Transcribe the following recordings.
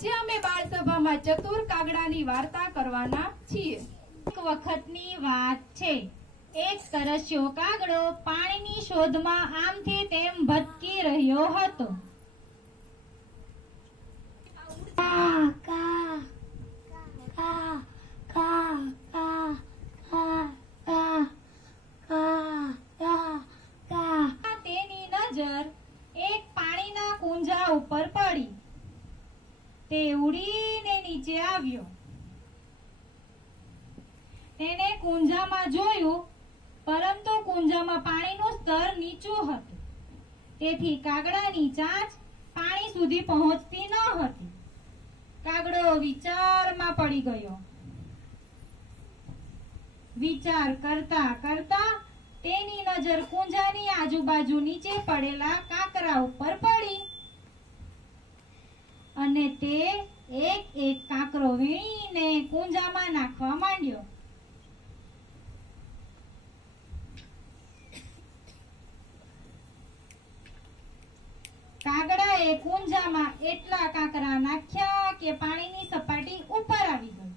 આજે અમે બાળ સભામાં ચતુર કાગડાની વાર્તા કરવાના છીએ। એક વખતની વાત છે। એક તરસ્યો કાગડો પાણીની શોધમાં આમથી તેમ ભટકી રહ્યો હતો। કા કા કા કા કા કા કા કા કા કા તેની નજર એક પાણીના કુંજા ઉપર પડી। તે ઉડીને નીચે આવ્યો। તેને કુંજામાં જોયું, પરંતુ કુંજામાં પાણીનું સ્તર નીચું હતું, તેથી કાગડાની ચાંચ પાણી સુધી પહોંચતી ન હતી। કાગડો વિચારમાં પડી ગયો। વિચાર કરતા કરતા તેની નજર કુંજાની આજુબાજુ નીચે પડેલા કાંકરા ઉપર પડી અને તે એક એક કાંકરો વીણીને કુંજામાં નાખવા માંડ્યો। કાગડાએ કુંજામાં એટલા કાંકરા નાખ્યા કે પાણીની સપાટી ઉપર આવી ગઈ।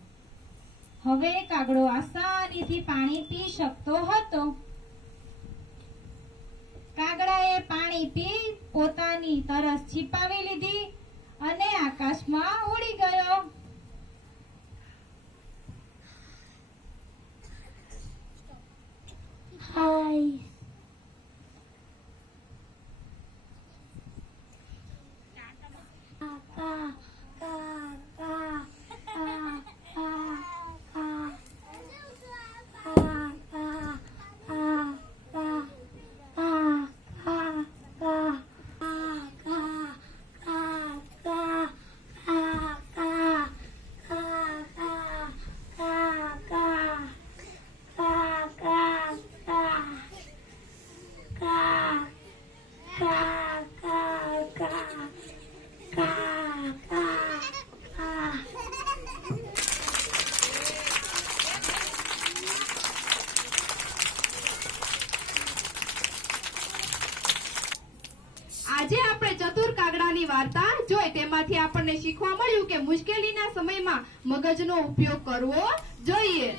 હવે કાગડો આસાનીથી પાણી પી શકતો હતો। કાગડાએ પાણી પી પોતાની તરસ છીપાવી લીધી અને આકાશમાં ઉડી ગયો। હાય આજે આપણે ચતુર કાગડાની વાર્તા જોઈ। તેમાંથી આપણને શીખવા મળ્યું કે મુશ્કેલીના સમયમાં મગજનો ઉપયોગ કરવો જોઈએ।